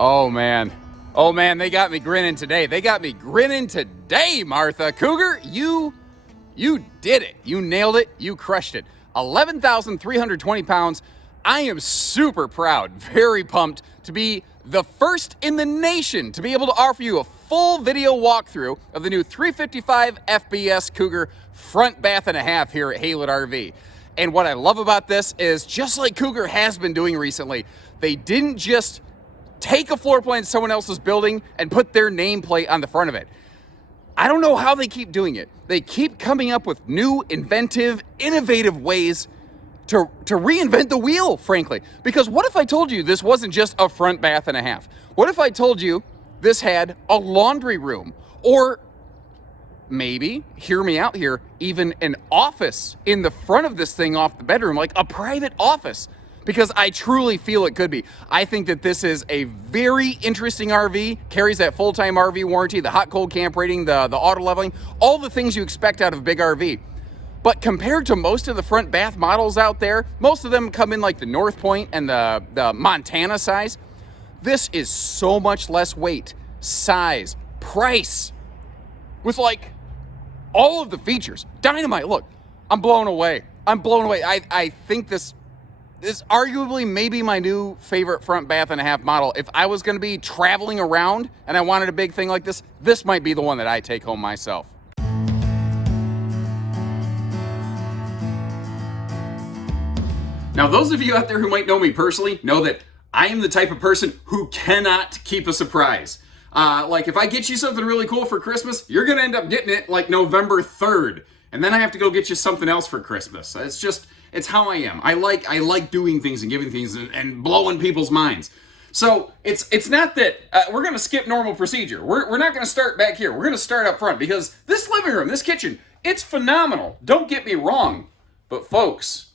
Oh man. Oh man, they got me grinning today. They got me grinning today, Martha. Cougar, you did it. You nailed it. You crushed it. 11,320 pounds. I am super proud, very pumped to be the first in the nation to be able to offer you a full video walkthrough of the new 355 FBS Cougar front bath and a half here at Haylett RV. And what I love about this is, just like Cougar has been doing recently, they didn't just take a floor plan someone else's building and put their nameplate on the front of it. I don't know how they keep doing it. They keep coming up with new, inventive, innovative ways to reinvent the wheel, frankly. Because what if I told you this wasn't just a front bath and a half? What if I told you this had a laundry room? Or maybe, hear me out here, even an office in the front of this thing off the bedroom, like a private office. Because I truly feel it could be. I think that this is a very interesting RV, carries that full Time RV warranty, the hot cold camp rating, the auto leveling, all the things you expect out of a big RV. But compared to most of the front bath models out there, most of them come in like the North Point and the Montana size. This is so much less weight, size, price, with like all of the features. Dynamite, look, I'm blown away. I'm blown away. I think this is arguably maybe my new favorite front bath and a half model. If I was gonna be traveling around and I wanted a big thing like this might be the one that I take home myself. Now, those of you out there who might know me personally know that I am the type of person who cannot keep a surprise. Like if I get you something really cool for Christmas, you're gonna end up getting it like November 3rd. And then I have to go get you something else for Christmas. It's how I am. I like doing things and giving things and blowing people's minds. So it's not that we're gonna skip normal procedure. We're not gonna start back here. We're gonna start up front because this living room, this kitchen, it's phenomenal. Don't get me wrong. But folks,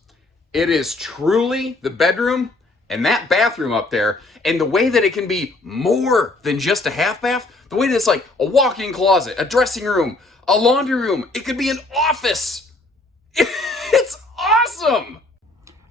it is truly the bedroom and that bathroom up there, and the way that it can be more than just a half bath, the way that it's like a walk-in closet, a dressing room, a laundry room, it could be an office. It's awesome.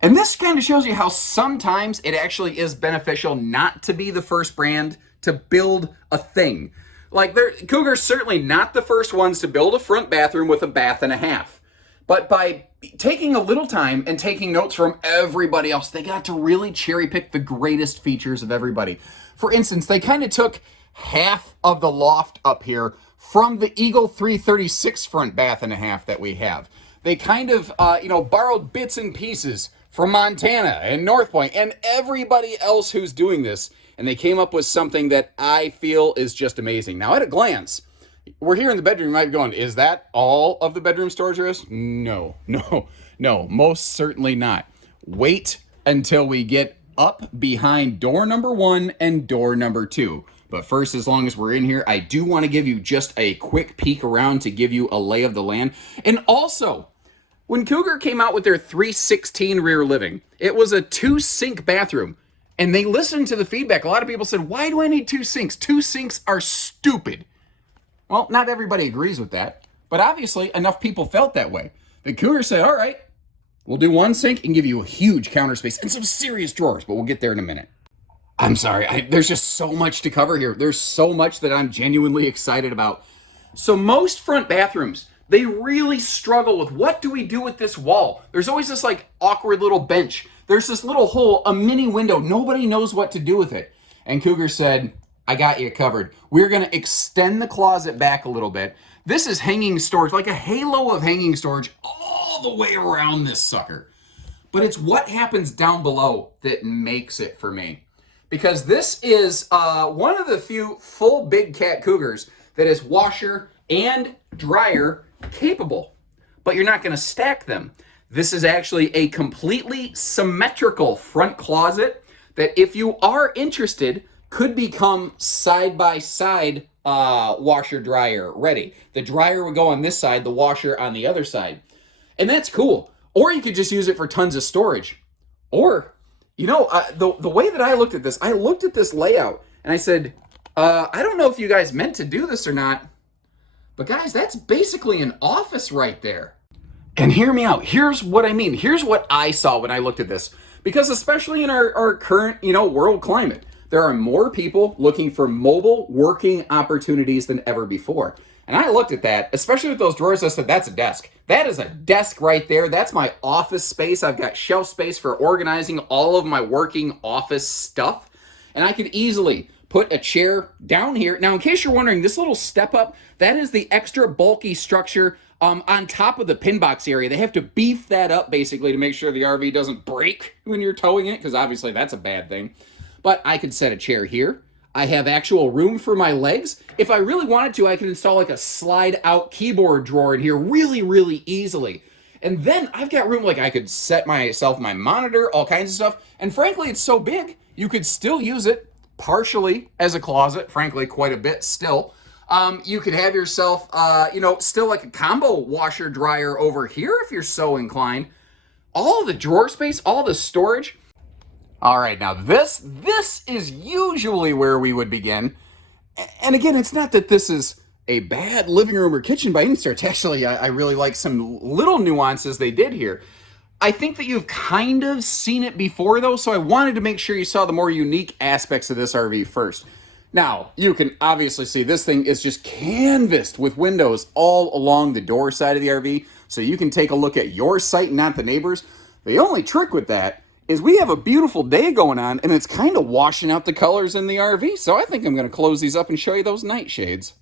And this kind of shows you how sometimes it actually is beneficial not to be the first brand to build a thing. Like Cougar's certainly not the first ones to build a front bathroom with a bath and a half. But by taking a little time and taking notes from everybody else, they got to really cherry pick the greatest features of everybody. For instance, they kind of took half of the loft up here from the Eagle 336 front bath and a half that we have. They kind of, borrowed bits and pieces from Montana and North Point and everybody else who's doing this. And they came up with something that I feel is just amazing. Now, at a glance, we're here in the bedroom, you might be going, is that all of the bedroom storage there is? No, most certainly not. Wait until we get up behind door number 1 and door number 2. But first, as long as we're in here, I do want to give you just a quick peek around to give you a lay of the land. And also, when Cougar came out with their 316 rear living, it was a 2-sink bathroom. And they listened to the feedback. A lot of people said, why do I need 2 sinks? 2 sinks are stupid. Well, not everybody agrees with that, but obviously enough people felt that way. The Cougar said, all right, we'll do 1 sink and give you a huge counter space and some serious drawers, but we'll get there in a minute. I'm sorry, there's just so much to cover here. There's so much that I'm genuinely excited about. So most front bathrooms, they really struggle with, what do we do with this wall? There's always this like awkward little bench. There's this little hole, a mini window. Nobody knows what to do with it. And Cougar said, I got you covered. We're gonna extend the closet back a little bit. This is hanging storage, like a halo of hanging storage all the way around this sucker. But it's what happens down below that makes it for me. Because this is one of the few full big cat Cougars that is washer and dryer capable. But you're not gonna stack them. This is actually a completely symmetrical front closet that, if you are interested, could become side-by-side washer-dryer ready. The dryer would go on this side, the washer on the other side. And that's cool. Or you could just use it for tons of storage. Or, the way that I looked at this layout, and I said, I don't know if you guys meant to do this or not, but guys, that's basically an office right there. And hear me out. Here's what I mean. Here's what I saw when I looked at this. Because especially in our current, world climate, there are more people looking for mobile working opportunities than ever before. And I looked at that, especially with those drawers. I said, that's a desk. That is a desk right there. That's my office space. I've got shelf space for organizing all of my working office stuff. And I could easily put a chair down here. Now, in case you're wondering, this little step up, that is the extra bulky structure on top of the pin box area. They have to beef that up basically to make sure the RV doesn't break when you're towing it, because obviously that's a bad thing. But I could set a chair here. I have actual room for my legs. If I really wanted to, I could install like a slide out keyboard drawer in here really, really easily. And then I've got room, like I could set myself my monitor, all kinds of stuff. And frankly, it's so big, you could still use it partially as a closet, frankly, quite a bit still. You could have yourself, still like a combo washer dryer over here if you're so inclined. All the drawer space, all the storage. All right, now this is usually where we would begin. And again, it's not that this is a bad living room or kitchen by any stretch. Actually, I really like some little nuances they did here. I think that you've kind of seen it before, though, so I wanted to make sure you saw the more unique aspects of this RV first. Now, you can obviously see this thing is just canvassed with windows all along the door side of the RV, so you can take a look at your site and not the neighbors. The only trick with that is we have a beautiful day going on, and it's kind of washing out the colors in the RV, so I think I'm going to close these up and show you those nightshades.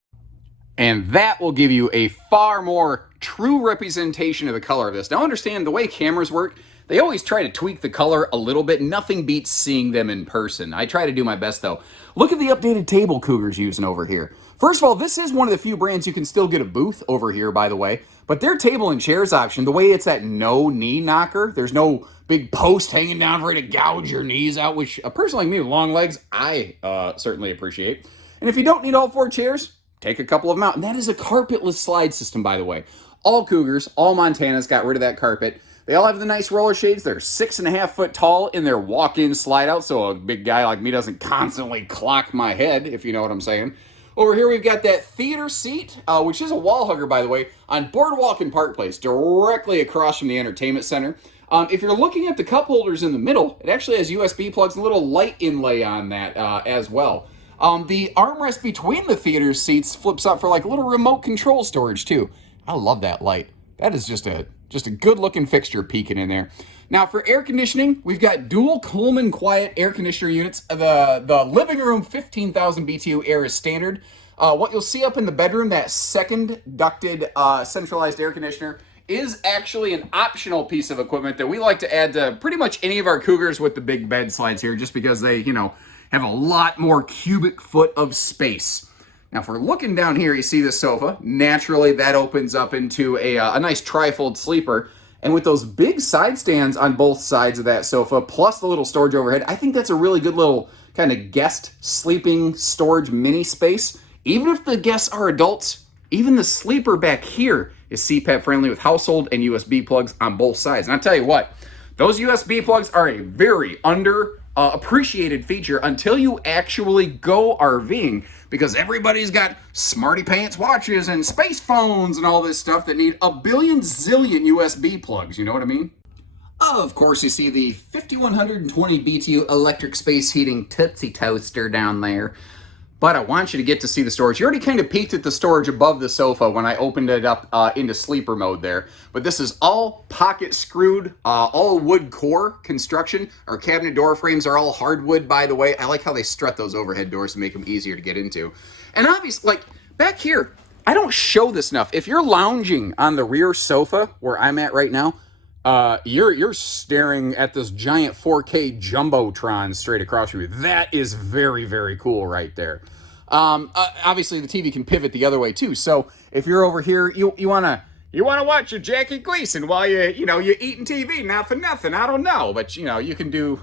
And that will give you a far more true representation of the color of this. Now understand, the way cameras work, they always try to tweak the color a little bit. Nothing beats seeing them in person. I try to do my best though. Look at the updated table Cougar's using over here. First of all, this is one of the few brands you can still get a booth over here, by the way. But their table and chairs option, the way it's that no knee knocker, there's no big post hanging down for you to gouge your knees out, which a person like me with long legs, I certainly appreciate. And if you don't need all 4 chairs, take a couple of them out. And that is a carpetless slide system, by the way. All Cougars, all Montanas got rid of that carpet. They all have the nice roller shades. They're 6.5 foot tall in their walk-in slide out, so a big guy like me doesn't constantly clock my head, if you know what I'm saying. Over here we've got that theater seat, which is a wall hugger, by the way, on Boardwalk and Park Place, directly across from the entertainment center. If you're looking at the cup holders in the middle, it actually has USB plugs and a little light inlay on that as well. The armrest between the theater seats flips up for like a little remote control storage too. I love that light. That is just a good looking fixture peeking in there. Now for air conditioning, we've got dual Coleman quiet air conditioner units. The living room 15,000 BTU air is standard. What you'll see up in the bedroom, that second ducted centralized air conditioner, is actually an optional piece of equipment that we like to add to pretty much any of our Cougars with the big bed slides here, just because they, have a lot more cubic foot of space. Now, if we're looking down here, you see the sofa. Naturally, that opens up into a nice trifold sleeper. And with those big side stands on both sides of that sofa, plus the little storage overhead, I think that's a really good little kind of guest sleeping storage mini space. Even if the guests are adults, even the sleeper back here is CPAP friendly with household and USB plugs on both sides. And I'll tell you what, those USB plugs are a very appreciated feature until you actually go RVing, because everybody's got smarty pants watches and space phones and all this stuff that need a billion zillion USB plugs, you know what I mean? Of course, you see the 5120 BTU electric space heating Tootsie Toaster down there. But I want you to get to see the storage. You already kind of peeked at the storage above the sofa when I opened it up into sleeper mode there. But this is all pocket screwed, all wood core construction. Our cabinet door frames are all hardwood, by the way. I like how they strut those overhead doors to make them easier to get into. And obviously, like back here, I don't show this enough. If you're lounging on the rear sofa where I'm at right now, you're staring at this giant 4K Jumbotron straight across from you. That is very, very cool right there. Obviously the TV can pivot the other way too. So if you're over here, you wanna watch your Jackie Gleason while you're eating TV, not for nothing. I don't know, but you can do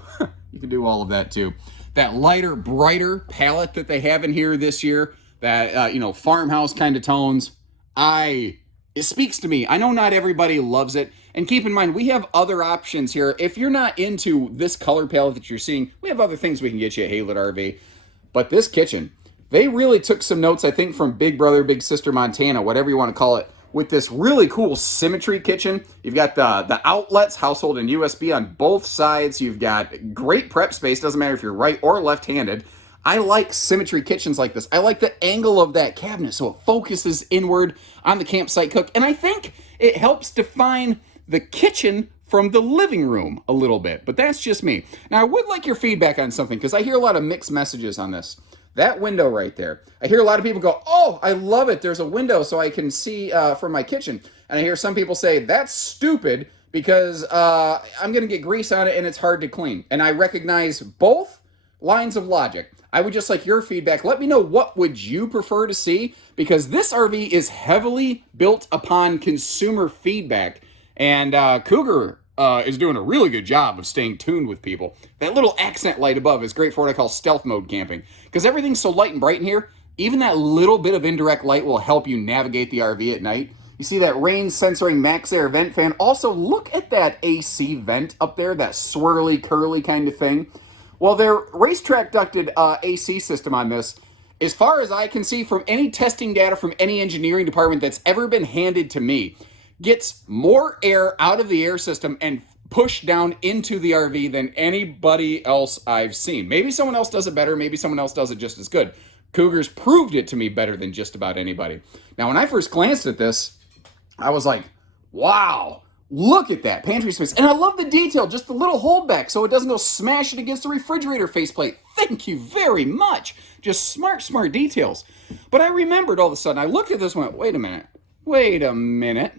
all of that too. That lighter, brighter palette that they have in here this year, that farmhouse kind of tones, it speaks to me. I know not everybody loves it. And keep in mind, we have other options here. If you're not into this color palette that you're seeing, we have other things we can get you at Haylet RV. But this kitchen, they really took some notes, I think, from Big Brother, Big Sister Montana, whatever you want to call it, with this really cool symmetry kitchen. You've got the outlets, household and USB on both sides. You've got great prep space. Doesn't matter if you're right or left-handed. I like symmetry kitchens like this. I like the angle of that cabinet so it focuses inward on the campsite cook. And I think it helps define the kitchen from the living room a little bit. But that's just me. Now, I would like your feedback on something because I hear a lot of mixed messages on this. That window right there. I hear a lot of people go, oh, I love it. There's a window so I can see from my kitchen. And I hear some people say, that's stupid because I'm going to get grease on it and it's hard to clean. And I recognize both lines of logic. I would just like your feedback. Let me know, what would you prefer to see? Because this RV is heavily built upon consumer feedback. And Cougar is doing a really good job of staying tuned with people. That little accent light above is great for what I call stealth mode camping. Because everything's so light and bright in here, even that little bit of indirect light will help you navigate the RV at night. You see that rain sensoring max air vent fan. Also, look at that AC vent up there, that swirly, curly kind of thing. Well, their racetrack ducted AC system on this, as far as I can see from any testing data from any engineering department that's ever been handed to me, gets more air out of the air system and pushed down into the RV than anybody else I've seen. Maybe someone else does it better. Maybe someone else does it just as good. Cougar's proved it to me better than just about anybody. Now, when I first glanced at this, I was like, wow, look at that pantry space. And I love the detail, just the little holdback so it doesn't go smashing against the refrigerator faceplate. Thank you very much. Just smart, smart details. But I remembered all of a sudden, I looked at this and went, wait a minute.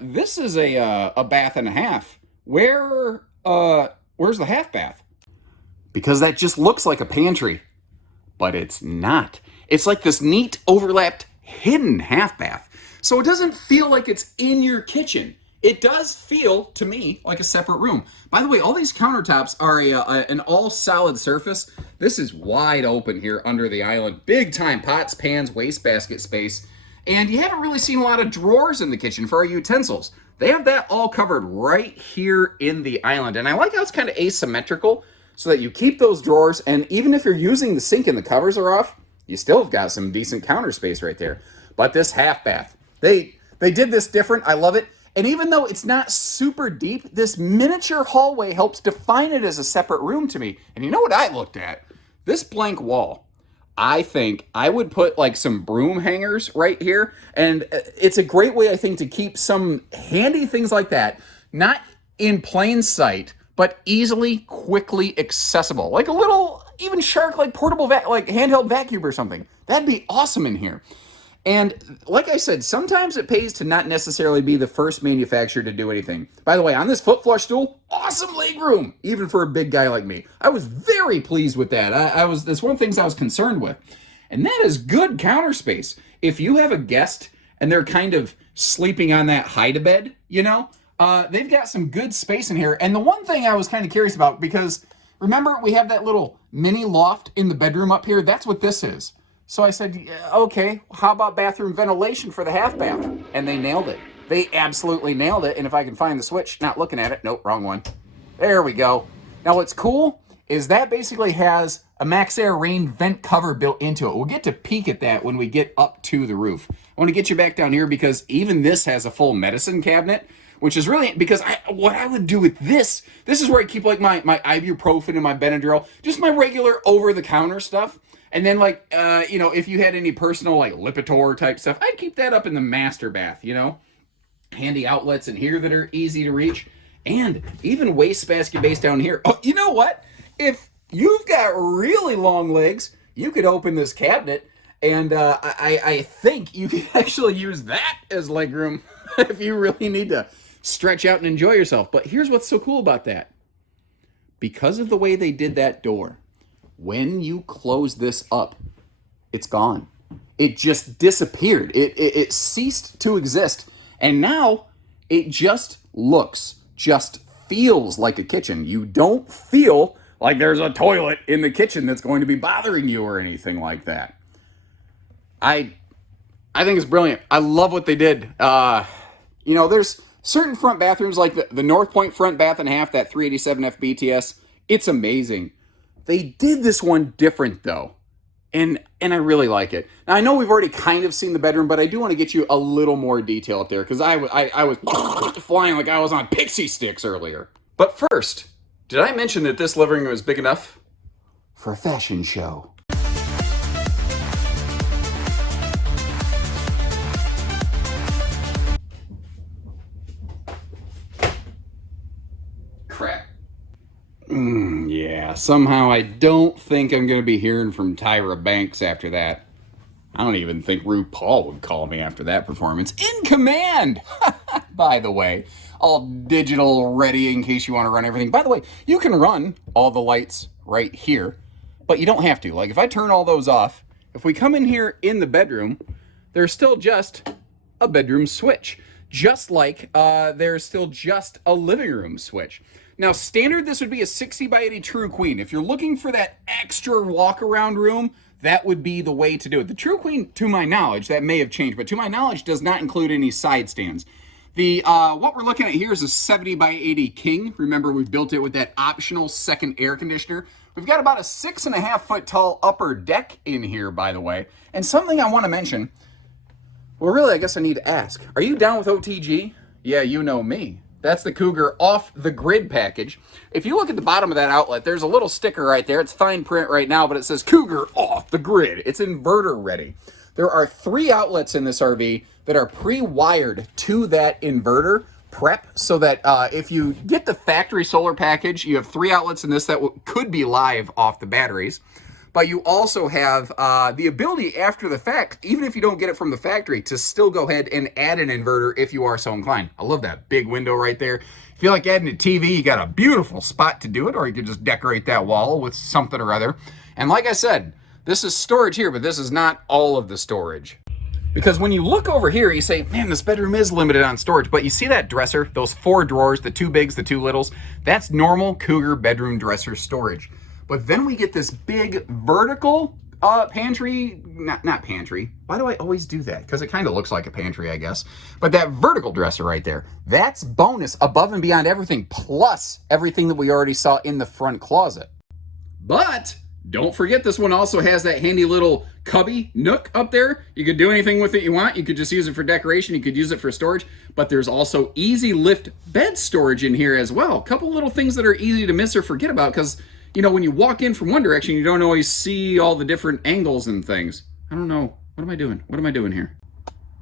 This is a bath and a half. Where's the half bath? Because that just looks like a pantry, but it's not. It's like this neat, overlapped, hidden half bath. So it doesn't feel like it's in your kitchen. It does feel, to me, like a separate room. By the way, all these countertops are an all-solid surface. This is wide open here under the island. Big-time pots, pans, wastebasket space. And you haven't really seen a lot of drawers in the kitchen for our utensils. They have that all covered right here in the island. And I like how it's kind of asymmetrical so that you keep those drawers. And even if you're using the sink and the covers are off, you still have got some decent counter space right there. But this half bath, they did this different. I love it. And even though it's not super deep, this miniature hallway helps define it as a separate room to me. And you know what I looked at? This blank wall. I think I would put like some broom hangers right here. And it's a great way, I think, to keep some handy things like that, not in plain sight, but easily, quickly accessible. Like a little, even shark, like portable, like handheld vacuum or something. That'd be awesome in here. And like I said, sometimes it pays to not necessarily be the first manufacturer to do anything. By the way, on this foot flush stool, awesome leg room, even for a big guy like me. I was very pleased with that. That's one of the things I was concerned with. And that is good counter space. If you have a guest and they're kind of sleeping on that hide-a-bed, they've got some good space in here. And the one thing I was kind of curious about, because remember we have that little mini loft in the bedroom up here? That's what this is. So I said, okay, how about bathroom ventilation for the half bath? And they nailed it. They absolutely nailed it. And if I can find the switch, not looking at it, nope, wrong one. There we go. Now what's cool is that basically has a max air rain vent cover built into it. We'll get to peek at that when we get up to the roof. I want to get you back down here because even this has a full medicine cabinet, which is really, because what I would do with this is where I keep like my ibuprofen and my Benadryl, just my regular over-the-counter stuff. And then like, if you had any personal like Lipitor type stuff, I'd keep that up in the master bath, Handy outlets in here that are easy to reach. And even wastebasket base down here. Oh, you know what? If you've got really long legs, you could open this cabinet and I think you can actually use that as legroom if you really need to stretch out and enjoy yourself. But here's what's so cool about that. Because of the way they did that door, when you close this up, it's gone. It just disappeared. It ceased to exist. And now it just feels like a kitchen. You don't feel like there's a toilet in the kitchen that's going to be bothering you or anything like that. I think it's brilliant. I love what they did. There's certain front bathrooms like the North Point front bath and a half, that 387 FBTS. It's amazing. They did this one different though. And I really like it. Now, I know we've already kind of seen the bedroom, but I do want to get you a little more detail up there because I was flying like I was on pixie sticks earlier. But first, did I mention that this living room is big enough for a fashion show? Crap. Yeah, somehow I don't think I'm going to be hearing from Tyra Banks after that. I don't even think RuPaul would call me after that performance. In command! By the way, all digital ready in case you want to run everything. By the way, you can run all the lights right here, but you don't have to. Like if I turn all those off, if we come in here in the bedroom, there's still just a bedroom switch. Just like there's still just a living room switch. Now, standard, this would be a 60 by 80 True Queen. If you're looking for that extra walk-around room, that would be the way to do it. The True Queen, to my knowledge, that may have changed, but to my knowledge, does not include any side stands. The what we're looking at here is a 70 by 80 King. Remember, we built it with that optional second air conditioner. We've got about a 6.5 foot tall upper deck in here, by the way. And something I want to mention, well, really, I guess I need to ask. Are you down with OTG? Yeah, you know me. That's the Cougar off the grid package. If you look at the bottom of that outlet, there's a little sticker right there. It's fine print right now, but it says Cougar off the grid. It's inverter ready. There are 3 outlets in this RV that are pre-wired to that inverter prep so that if you get the factory solar package, you have 3 outlets in this that could be live off the batteries. But you also have the ability after the fact, even if you don't get it from the factory, to still go ahead and add an inverter if you are so inclined. I love that big window right there. If you feel like adding a TV, you got a beautiful spot to do it, or you could just decorate that wall with something or other. And like I said, this is storage here, but this is not all of the storage. Because when you look over here, you say, man, this bedroom is limited on storage. But you see that dresser, those 4 drawers, the 2 bigs, the 2 littles? That's normal Cougar bedroom dresser storage. But then we get this big vertical pantry, not pantry. Why do I always do that? Because it kind of looks like a pantry, I guess. But that vertical dresser right there, that's bonus above and beyond everything, plus everything that we already saw in the front closet. But don't forget, this one also has that handy little cubby nook up there. You could do anything with it you want. You could just use it for decoration. You could use it for storage. But there's also easy lift bed storage in here as well. A couple little things that are easy to miss or forget about because, you know, when you walk in from one direction, you don't always see all the different angles and things. I don't know. What am I doing? What am I doing here?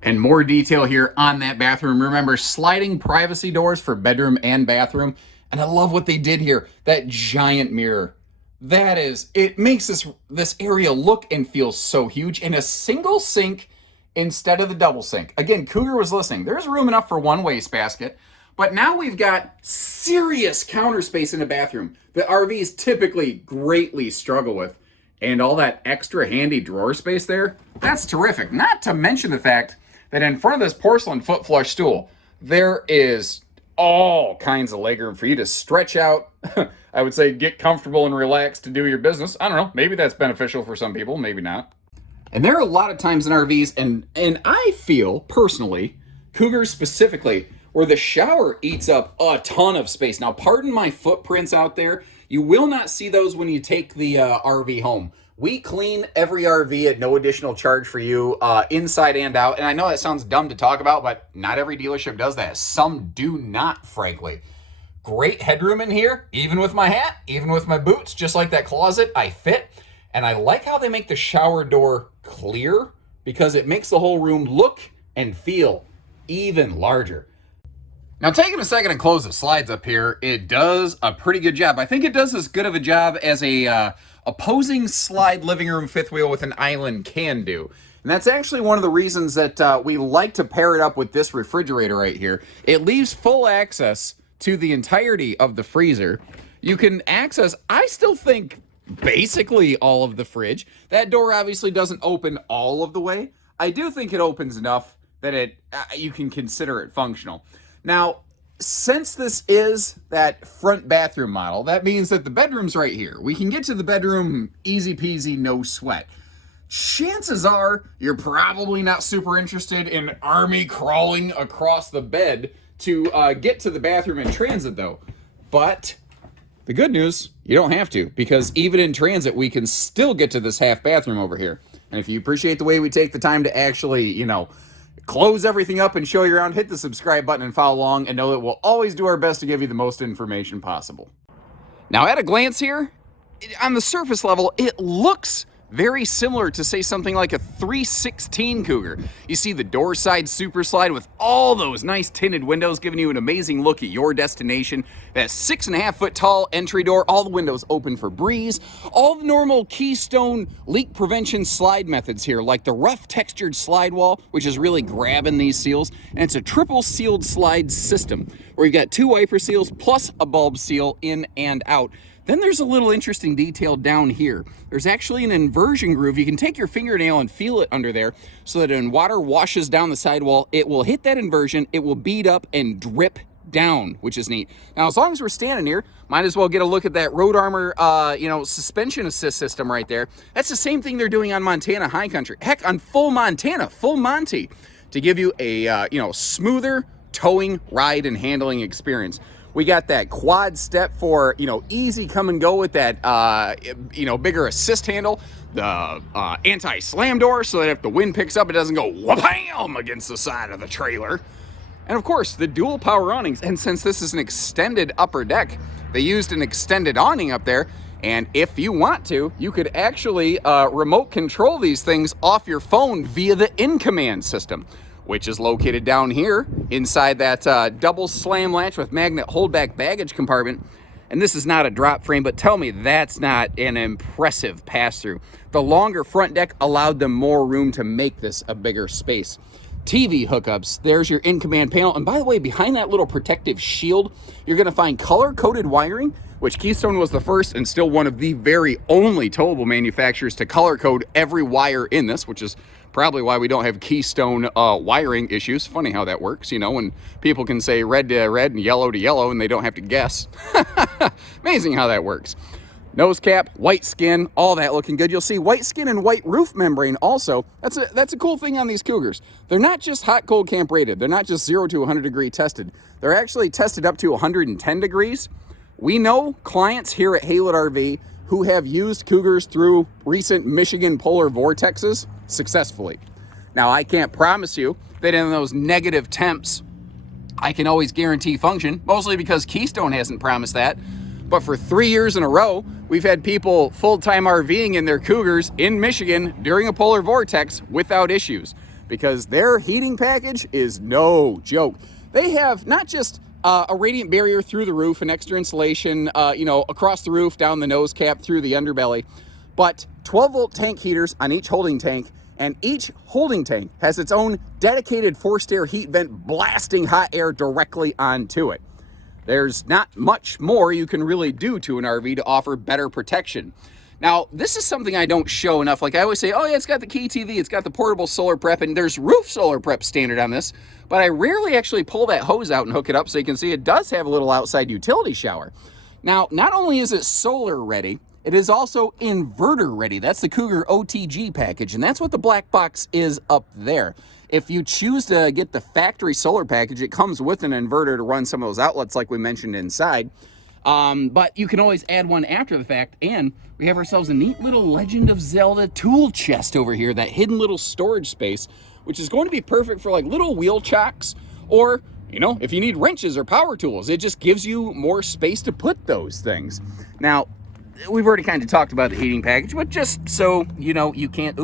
And more detail here on that bathroom. Remember, sliding privacy doors for bedroom and bathroom. And I love what they did here. That giant mirror. That is, it makes this area look and feel so huge. And a single sink instead of the double sink. Again, Cougar was listening. There's room enough for one wastebasket. But now we've got serious counter space in a bathroom that RVs typically greatly struggle with. And all that extra handy drawer space there, that's terrific. Not to mention the fact that in front of this porcelain foot flush stool, there is all kinds of legroom for you to stretch out. I would say get comfortable and relaxed to do your business. I don't know, maybe that's beneficial for some people, maybe not. And there are a lot of times in RVs, and I feel personally, Cougars specifically, where the shower eats up a ton of space. Now, pardon my footprints out there. You will not see those when you take the RV home. We clean every RV at no additional charge for you, inside and out. And I know that sounds dumb to talk about, but not every dealership does that. Some do not, frankly. Great headroom in here, even with my hat, even with my boots, just like that closet, I fit. And I like how they make the shower door clear because it makes the whole room look and feel even larger. Now, taking a second to close the slides up here, it does a pretty good job. I think it does as good of a job as a opposing slide living room fifth wheel with an island can do. And that's actually one of the reasons that we like to pair it up with this refrigerator right here. It leaves full access to the entirety of the freezer. You can access, I still think, basically all of the fridge. That door obviously doesn't open all of the way. I do think it opens enough that you can consider it functional. Now, since this is that front bathroom model, that means that the bedroom's right here. We can get to the bedroom easy peasy, no sweat. Chances are you're probably not super interested in army crawling across the bed to get to the bathroom in transit, though. But The good news, you don't have to, because even in transit, we can still get to this half bathroom over here. And if you appreciate the way we take the time to actually, close everything up and show you around, hit the subscribe button and follow along, and know that we'll always do our best to give you the most information possible. Now, at a glance here, on the surface level, it looks very similar to, say, something like a 316 Cougar. You see the door side super slide with all those nice tinted windows, giving you an amazing look at your destination. That 6.5 foot tall entry door, all the windows open for breeze. All the normal Keystone leak prevention slide methods here, like the rough textured slide wall, which is really grabbing these seals. And it's a triple sealed slide system, where you've got 2 wiper seals plus a bulb seal in and out. Then there's a little interesting detail down here. There's actually an inversion groove. You can take your fingernail and feel it under there so that when water washes down the sidewall, it will hit that inversion, it will bead up and drip down, which is neat. Now, as long as we're standing here, might as well get a look at that Road Armor, suspension assist system right there. That's the same thing they're doing on Montana High Country. Heck, on full Montana, full Monty, to give you a, smoother towing, ride, and handling experience. We got that quad step for, easy come and go with that, bigger assist handle. The anti-slam door, so that if the wind picks up, it doesn't go wha-bam against the side of the trailer. And of course, the dual power awnings. And since this is an extended upper deck, they used an extended awning up there. And if you want to, you could actually remote control these things off your phone via the in-command system, which is located down here inside that double slam latch with magnet holdback baggage compartment. And this is not a drop frame, but tell me that's not an impressive pass-through. The longer front deck allowed them more room to make this a bigger space. TV hookups, there's your in-command panel. And by the way, behind that little protective shield, you're gonna find color-coded wiring, which Keystone was the first and still one of the very only towable manufacturers to color-code every wire in this, which is probably why we don't have Keystone wiring issues. Funny how that works, when people can say red to red and yellow to yellow and they don't have to guess. Amazing how that works. Nose cap, white skin, all that looking good. You'll see white skin and white roof membrane also. That's a cool thing on these Cougars. They're not just hot, cold camp rated. They're not just 0 to 100 degree tested. They're actually tested up to 110 degrees. We know clients here at Haylett RV who have used Cougars through recent Michigan polar vortexes successfully. Now, I can't promise you that in those negative temps, I can always guarantee function, mostly because Keystone hasn't promised that. But for 3 years in a row, we've had people full-time RVing in their Cougars in Michigan during a polar vortex without issues, because their heating package is no joke. They have not just a radiant barrier through the roof, an extra insulation, across the roof, down the nose cap, through the underbelly, but 12-volt tank heaters on each holding tank, and each holding tank has its own dedicated forced air heat vent blasting hot air directly onto it. There's not much more you can really do to an RV to offer better protection. Now, this is something I don't show enough. Like I always say, oh yeah, it's got the Key TV, it's got the portable solar prep, and there's roof solar prep standard on this, but I rarely actually pull that hose out and hook it up so you can see it does have a little outside utility shower. Now, not only is it solar ready, it is also inverter ready. That's the Cougar OTG package, and that's what the black box is up there. If you choose to get the factory solar package, it comes with an inverter to run some of those outlets like we mentioned inside. But you can always add one after the fact, and we have ourselves a neat little Legend of Zelda tool chest over here, that hidden little storage space, which is going to be perfect for like little wheel chocks, or, if you need wrenches or power tools. It just gives you more space to put those things. Now, we've already kind of talked about the heating package, but just so you can't,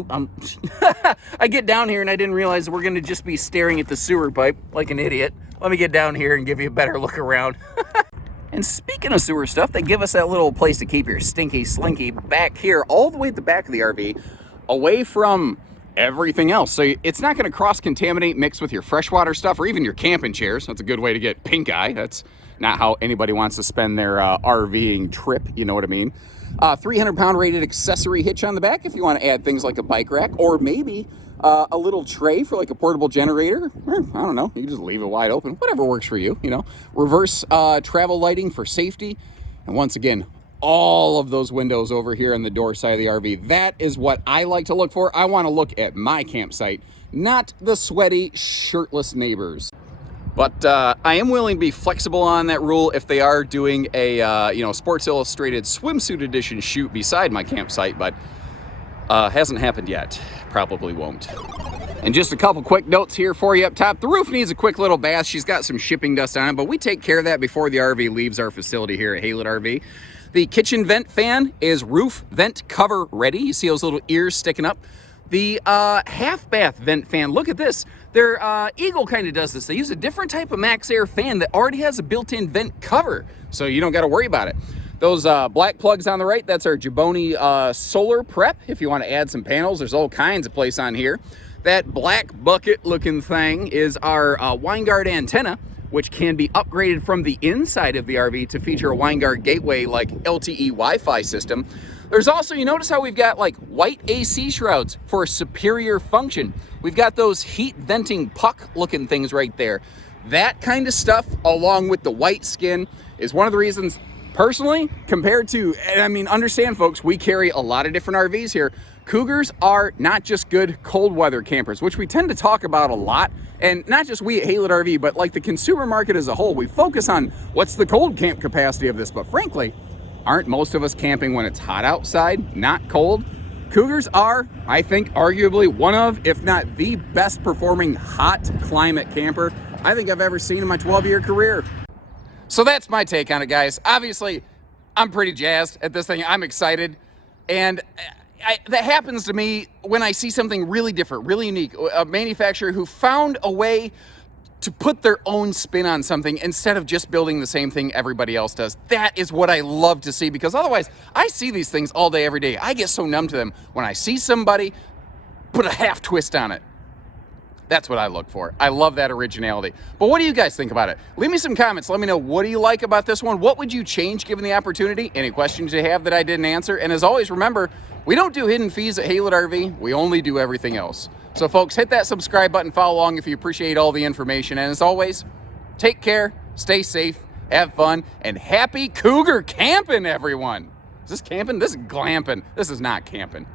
I get down here and I didn't realize we're going to just be staring at the sewer pipe like an idiot. Let me get down here and give you a better look around. And speaking of sewer stuff, they give us that little place to keep your stinky slinky back here, all the way at the back of the RV, away from everything else. So it's not going to cross-contaminate, mix with your freshwater stuff, or even your camping chairs. That's a good way to get pink eye. That's not how anybody wants to spend their RVing trip, you know what I mean? 300-pound rated accessory hitch on the back if you want to add things like a bike rack, or maybe a little tray for like a portable generator. Or, I don't know, you can just leave it wide open, whatever works for you, Reverse travel lighting for safety. And once again, all of those windows over here on the door side of the RV. That is what I like to look for. I want to look at my campsite, not the sweaty, shirtless neighbors. But I am willing to be flexible on that rule if they are doing a Sports Illustrated swimsuit edition shoot beside my campsite, but hasn't happened yet. Probably won't. And just a couple quick notes here for you up top. The roof needs a quick little bath. She's got some shipping dust on it, but we take care of that before the RV leaves our facility here at Haylett RV. The kitchen vent fan is roof vent cover ready. You see those little ears sticking up. The half bath vent fan, look at this. Their Eagle kind of does this. They use a different type of Max Air fan that already has a built-in vent cover, so you don't got to worry about it. Those black plugs on the right, that's our Jaboni solar prep. If you want to add some panels, there's all kinds of place on here. That black bucket looking thing is our Winegard antenna, which can be upgraded from the inside of the RV to feature a Winegard gateway like LTE Wi-Fi system. There's also, you notice how we've got like white AC shrouds for superior function. We've got those heat venting puck looking things right there. That kind of stuff, along with the white skin, is one of the reasons, personally, compared to, and I mean, understand folks, we carry a lot of different RVs here. Cougars are not just good cold weather campers, which we tend to talk about a lot. And not just we at Haylett RV, but like the consumer market as a whole. We focus on what's the cold camp capacity of this, but frankly, aren't most of us camping when it's hot outside, not cold? Cougars are, I think, arguably one of, if not the best performing hot climate camper I think I've ever seen in my 12-year career. So that's my take on it, guys. Obviously, I'm pretty jazzed at this thing. I'm excited. And that happens to me when I see something really different, really unique. A manufacturer who found a way to put their own spin on something instead of just building the same thing everybody else does. That is what I love to see, because otherwise I see these things all day, every day. I get so numb to them. When I see somebody put a half twist on it, that's what I look for. I love that originality. But what do you guys think about it? Leave me some comments. Let me know, what do you like about this one? What would you change given the opportunity? Any questions you have that I didn't answer? And as always, remember, we don't do hidden fees at Haylett RV. We only do everything else. So folks, hit that subscribe button, follow along if you appreciate all the information. And as always, take care, stay safe, have fun, and happy Cougar camping, everyone. Is this camping? This is glamping. This is not camping.